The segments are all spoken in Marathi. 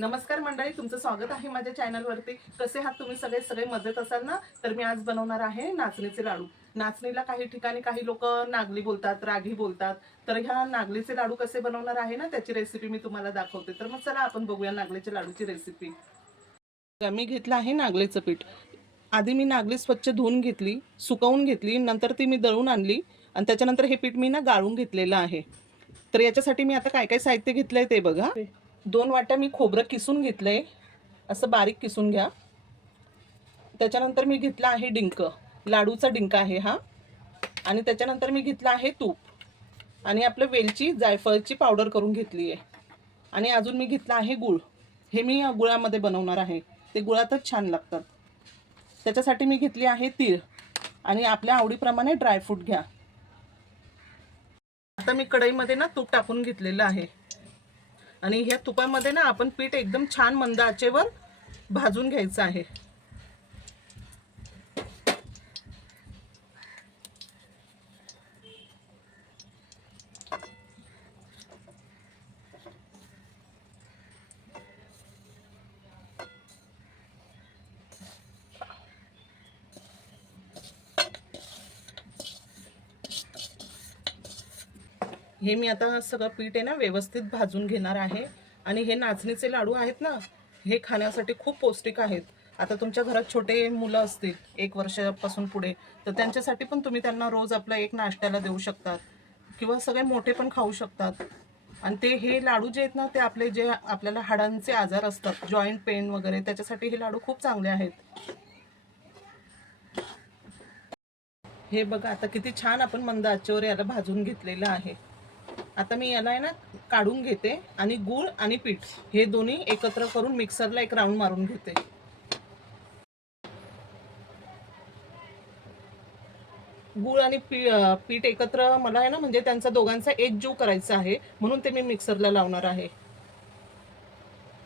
नमस्कार मंडळी तुमचं स्वागत आहे माझ्या चॅनलवरती कसे आहात तुम्ही सगळे? सगळे मजेत असाल ना? तर मी आज बनवणार आहे नाचणीचे लाडू. नाचणीला काही ठिकाणी काही लोक नागली बोलतात रागी बोलतात. तर ह्या नागलीचे लाडू कसे बनवणार आहे ना त्याची रेसिपी मी तुम्हाला दाखवते. तर मग चला आपण बघूया नागलीच्या लाडूची रेसिपी मी घेतलं आहे नागलीचं पीठ. आधी मी नागली स्वच्छ धुवून घेतली सुकवून घेतली नंतर ती मी दळून आणली आणि त्याच्यानंतर हे पीठ मी ना गाळून घेतलेलं आहे. तर याच्यासाठी मी आता काय काय साहित्य घेतलंय ते बघा. दोन वाट्या मी खोबरं किसून घेतलंय. असं बारीक किसून घ्या. त्याच्यानंतर मी घेतला आहे डिंक. लाडूचा डिंक आहे हा. आणि त्याच्यानंतर मी घेतला आहे तूप. आणि आपलं वेलची जायफळची पावडर करून घेतली आहे. आणि अजून मी घेतला आहे गुळ. हे मी गुळामध्ये बनवणार आहे. ते गुळातच छान लागतात. त्याच्यासाठी मी घेतली आहे तीळ. आणि आपल्या आवडीप्रमाणे ड्रायफ्रूट घ्या. आता मी कढईमध्ये ना तूप टाकून घेतलेलं आहे. आणि ह्या तुपामध्ये ना आपण पीठ एकदम छान मंद आचेवर भाजून घ्यायचं आहे. हे मी आता सगळं पीठ आहे ना व्यवस्थित भाजून घेणार आहे. आणि हे नाचणीचे लाडू आहेत ना हे खाण्यासाठी खूप पौष्टिक आहेत. आता तुमच्या घरात छोटे मुलं असतील एक वर्षापासून पुढे तर त्यांच्यासाठी पण तुम्ही त्यांना रोज आपला एक नाश्त्याला देऊ शकतात. किंवा सगळे मोठे पण खाऊ शकतात. आणि ते हे लाडू जे आहेत ना ते आपले जे आपल्याला हाडांचे आजार असतात जॉईंट पेन वगैरे त्याच्यासाठी हे लाडू खूप चांगले आहेत. हे बघा आता किती छान आपण मंद आचेवर याला भाजून घेतलेलं आहे. आता मी याला आहे ना काढून घेते आणि गूळ आणि पीठ हे दोन्ही एकत्र करून मिक्सरला एक राऊंड मारून घेते. गूळ आणि पी पीठ एकत्र मला आहे ना म्हणजे त्यांचा दोघांचा एक जीव करायचा आहे म्हणून ते मी मिक्सरला लावणार आहे.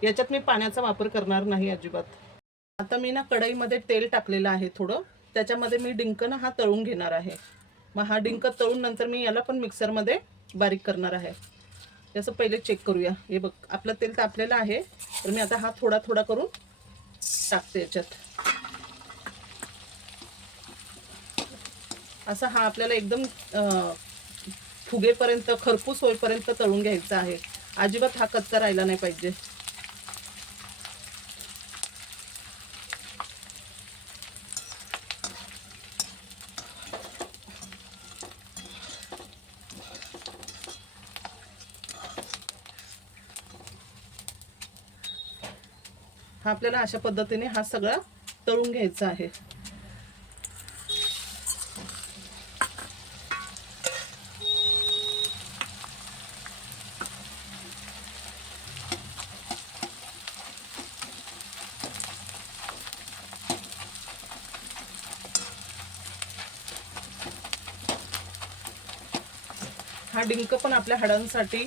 याच्यात मी पाण्याचा वापर करणार नाही अजिबात. आता मी ना कढईमध्ये तेल टाकलेलं आहे थोडं. त्याच्यामध्ये मी डिंक ना हा तळून घेणार आहे. मग हा डिंक तळून नंतर मी याला पण मिक्सरमध्ये बारीक करणार आहे. त्याचं पहिले चेक करूया. हे बघ आपलं तेल तापलेलं आहे तर मी आता हा थोडा थोडा करून टाकते याच्यात. असा हा आपल्याला एकदम फुगेपर्यंत खरपूस होईपर्यंत तळून घ्यायचा आहे. अजिबात हा कच्चा राहिला नाही पाहिजे. आपल्याला अशा पद्धतीने हा सगळा तळून घ्यायचा आहे. हा डिंक पण आपल्या हाडांसाठी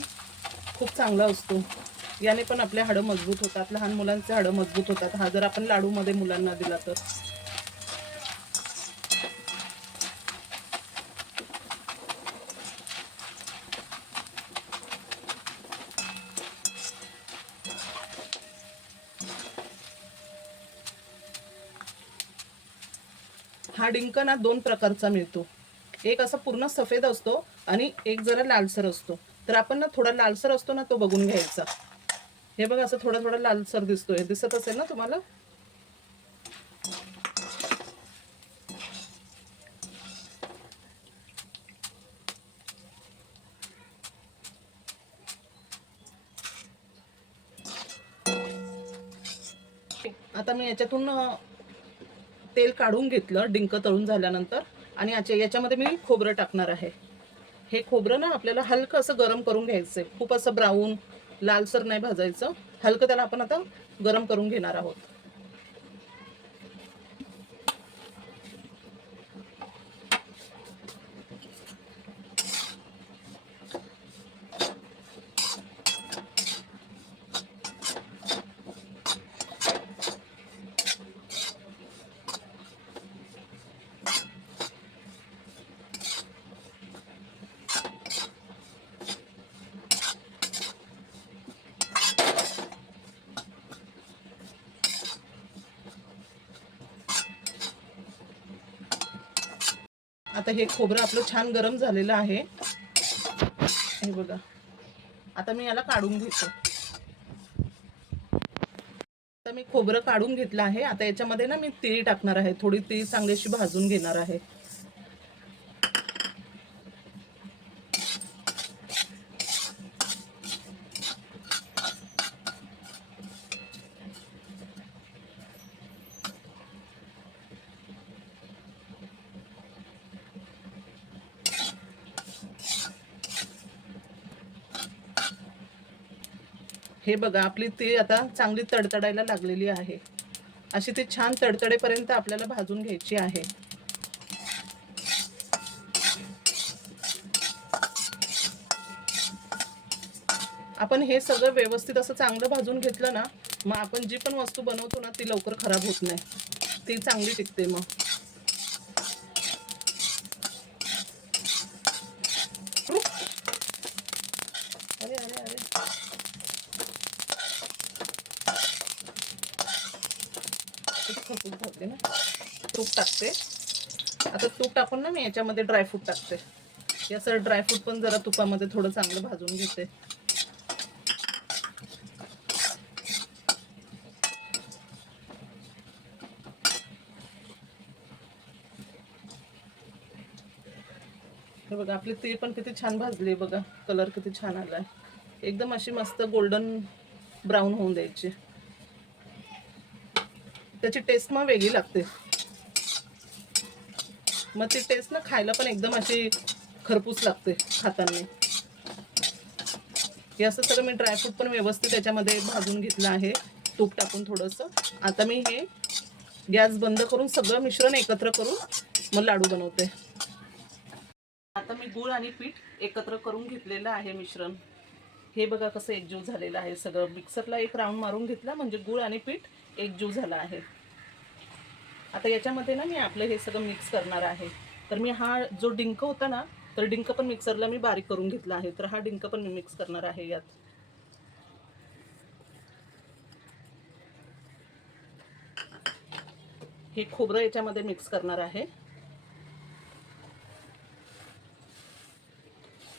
खूप चांगला असतो. याने पण आपले हाडं मजबूत होतात. लहान मुलांचे हाडं मजबूत होतात. हा जर आपण लाडूमध्ये मुलांना दिला तर. हा डिंक ना दोन प्रकारचा मिळतो. एक असा पूर्ण सफेद असतो आणि एक जरा लालसर असतो. तर आपण ना थोडा लालसर असतो ना तो बघून घ्यायचा. हे बघा असं थोडा थोडा लालसर दिसतोय. दिसत असेल ना तुम्हाला? आता मी याच्यातून तेल काढून घेतलं डिंक तळून झाल्यानंतर. आणि याच्या याच्यामध्ये मी खोबरं टाकणार आहे. हे खोबरं ना आपल्याला हलकं असं गरम करून घ्यायचं आहे खूप असं ब्राऊन लालसर नाही भाजायचं. हलकं त्याला आपण आता गरम करून घेणार आहोत. आता हे खोबरं आपलं छान गरम झालेलं आहे. हे बघा. आता मी याला काढून घेतो. आता मी खोबरं काढून घेतलं आहे. आता याच्यामध्ये ना मी तिळी टाकणार आहे. थोडी तिळी चांगली अशी भाजून घेणार आहे. हे बघा आपली ती आता चांगली तडतडायला लागलेली आहे. अशी ती छान तडतडेपर्यंत आपल्याला भाजून घ्यायची आहे. आपण हे सगळं व्यवस्थित असं चांगलं भाजून घेतलं ना मग आपण जी पण वस्तू बनवतो ना ती लवकर खराब होत नाही. ती चांगली टिकते मग. किती ना तूप टाकते. आता तूप टाकून ना मी याच्यामध्ये ड्रायफ्रूट टाकते. या सर ड्रायफ्रूट पण जरा तुपामध्ये थोडं चांगलं भाजून घेते. हे बघा आपली ते पण किती छान भाजली आहे बघा. कलर किती छान आलाय. एकदम अशी मस्त गोल्डन ब्राऊन होऊन द्यायची. त्याची टेस्ट मग वेगळी लागते. मग ती टेस्ट ना खायला पण एकदम अशी खरपूस लागते खाताना. हे असं सगळं मी ड्रायफ्रूट पण व्यवस्थित त्याच्यामध्ये भाजून घेतलं आहे. तूप टाकून थोडंसं. आता मी हे गॅस बंद करून सगळं मिश्रण एकत्र करून मग लाडू बनवते. आता मी गूळ आणि पीठ एकत्र करून घेतलेलं आहे मिश्रण. हे बघा कसं एकजीव झालेलं आहे. सगळं मिक्सरला एक राऊंड मारून घेतला. म्हणजे गूळ आणि पीठ एकजीव झाला आहे. आता याच्यामध्ये ना मी आपलं हे सगळं मिक्स करणार आहे. तर मी हा जो डिंक होता ना तर डिंक पण मिक्सरला मी बारीक करून घेतला आहे. तर हा डिंक पण मी मिक्स करणार आहे यात. हे खोबरं याच्यामध्ये मिक्स करणार आहे.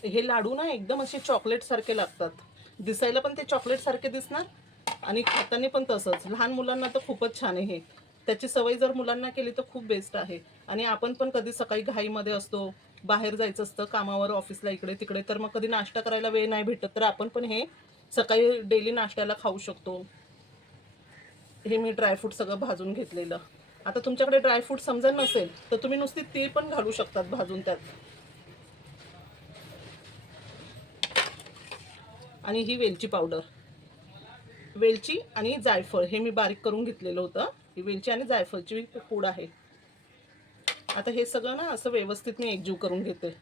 हे लाडू ना एकदम असे चॉकलेट सारखे लागतात. दिसायला पण ते चॉकलेट सारखे दिसणार आणि खाताने पण तसंच. लहान मुलांना तर खूपच छान आहे हे. त्याची सवय जर मुलांना केली तर खूप बेस्ट आहे. आणि आपण पण कधी सकाळी घाईमध्ये असतो बाहेर जायचं असतं कामावर ऑफिसला इकडे तिकडे तर मग कधी नाश्ता करायला वेळ नाही भेटत. तर आपण पण हे सकाळी डेली नाश्त्याला खाऊ शकतो. हे मी ड्रायफ्रूट सगळं भाजून घेतलेलं. आता तुमच्याकडे ड्रायफ्रूट समजा नसेल तर तुम्ही नुसती तीळ पण घालू शकतात भाजून त्यात. आणि ही वेलची पावडर. वेलची आणि जायफळ. हे मी बारीक करून घेतलेलं होतं. ही वेलची आणि जायफळची पूड आहे. आता हे सगळं ना असं व्यवस्थित मी एकजीव करून घेते.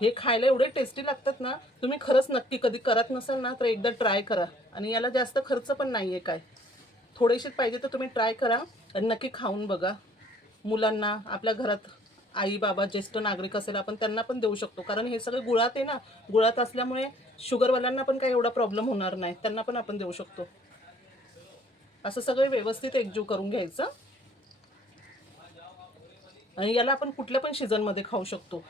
हे खायला एवढे टेस्टी लागतात ना तुम्ही खरंच नक्की कधी करत नसाल ना तर एकदा ट्राय करा. आणि याला जास्त खर्च पण नाही आहे काय. थोडेसे पाहिजे तर तुम्ही ट्राय करा आणि नक्की खाऊन बघा. मुलांना आपल्या घरात आई बाबा ज्येष्ठ नागरिक असेल आपण त्यांना पण देऊ शकतो. कारण हे सगळं गुळात आहे ना गुळात असल्यामुळे शुगरवाल्यांना पण काही एवढा प्रॉब्लेम होणार नाही. त्यांना पण आपण देऊ शकतो. असं सगळं व्यवस्थित एकजीव करून घ्यायचं. आणि याला आपण कुठल्या पण सीझनमध्ये खाऊ शकतो.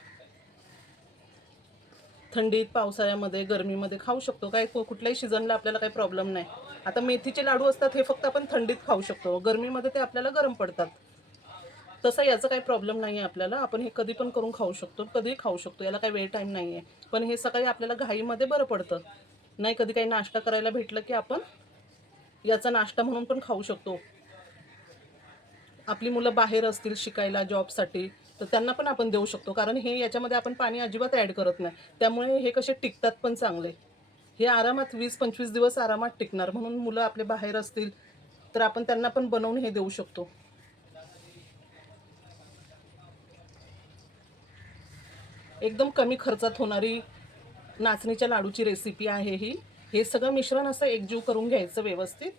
थंडीत पावसाळ्यामध्ये गरमीमध्ये खाऊ शकतो. काय कुठल्याही सीझनला आपल्याला काही प्रॉब्लेम नाही. आता मेथीचे लाडू असतात हे फक्त आपण थंडीत खाऊ शकतो. गरमीमध्ये ते आपल्याला गरम पडतात. तसा याचा काही प्रॉब्लेम नाही आहे आपल्याला. आपण हे कधी पण करून खाऊ शकतो. कधीही खाऊ शकतो. याला काही वेळ टाईम नाही आहे. पण हे सकाळी आपल्याला घाईमध्ये बरं पडतं. नाही कधी काही नाश्ता करायला भेटलं की आपण याचा नाश्ता म्हणून पण खाऊ शकतो. आपली मुलं बाहेर असतील शिकायला जॉबसाठी तर त्यांना पण आपण देऊ शकतो. कारण हे याच्यामध्ये आपण पाणी अजिबात ॲड करत नाही. त्यामुळे हे कसे टिकतात पण चांगले. हे आरामात वीस पंचवीस दिवस आरामात टिकणार. म्हणून मुलं आपले बाहेर असतील तर आपण त्यांना पण बनवून हे देऊ शकतो. एकदम कमी खर्चात होणारी नाचणीच्या लाडूची रेसिपी आहे ही. हे सगळं मिश्रण असं एकजीव करून घ्यायचं व्यवस्थित.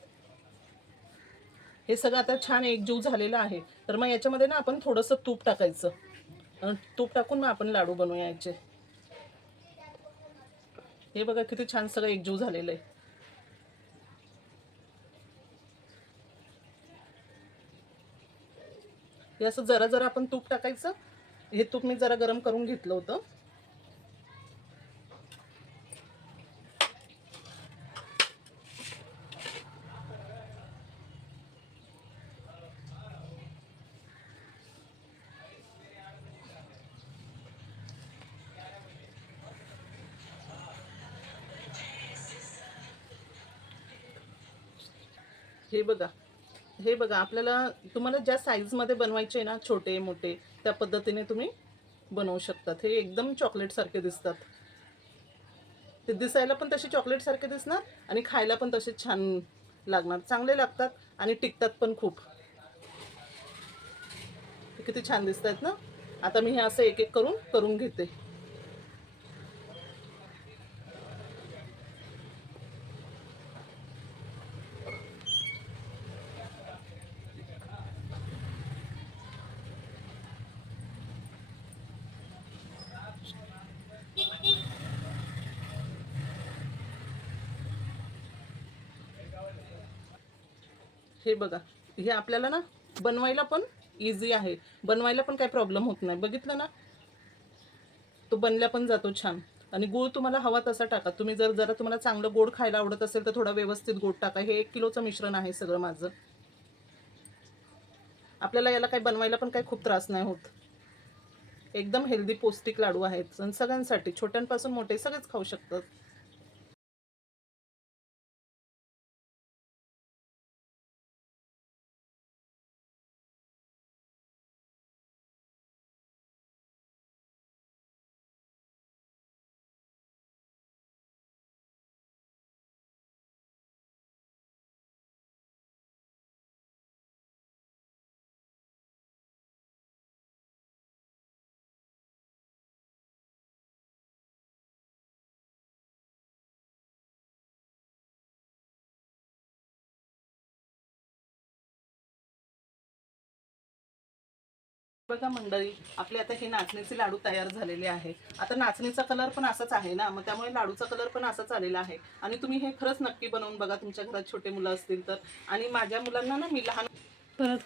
हे सगळं आता छान एकजीव झालेलं आहे. तर मग याच्यामध्ये ना आपण थोडंसं तूप टाकायचं. तूप टाकून मग आपण लाडू बनवूया याचे. हे बघा किती छान सगळं एकजीव झालेलं आहे. हे असं जरा जरा आपण तूप टाकायचं. हे तूप मी जरा गरम करून घेतलं होतं. हे बघा. हे बघा आपल्याला तुम्हाला ज्या साईजमध्ये बनवायचे आहे ना छोटे मोठे त्या पद्धतीने तुम्ही बनवू शकतात. हे एकदम चॉकलेटसारखे दिसतात. ते दिसायला पण तसे चॉकलेटसारखे दिसणार आणि खायला पण तसे छान लागणार. चांगले लागतात आणि टिकतात पण खूप. किती छान दिसत आहेत ना? आता मी हे असं एक एक करून करून घेते. हे बघा हे आपल्याला ना बनवायला पण इझी आहे. बनवायला पण काही प्रॉब्लेम होत नाही. बघितलं ना? तो बनल्या पण जातो छान. आणि गूळ तुम्हाला हवा तसा टाका. तुम्ही जर जरा तुम्हाला चांगलं गोड खायला आवडत असेल तर थोडा व्यवस्थित गोड टाका. हे एक किलोचं मिश्रण आहे सगळं माझं. आपल्याला याला काही बनवायला पण काही खूप त्रास नाही होत. एकदम हेल्दी पौष्टिक लाडू आहेत. आणि सगळ्यांसाठी छोट्यांपासून मोठे सगळेच खाऊ शकतात. बघा मंडळी आपले आता हे नाचणीचे लाडू तयार झालेले आहे आता नाचणीचा कलर पण असाच आहे ना? मग त्यामुळे लाडूचा कलर पण असाच आलेला आहे. आणि तुम्ही हे खरंच नक्की बनवून बघा. तुमच्या घरात छोटे मुलं असतील तर. आणि माझ्या मुलांना ना मी लहान परत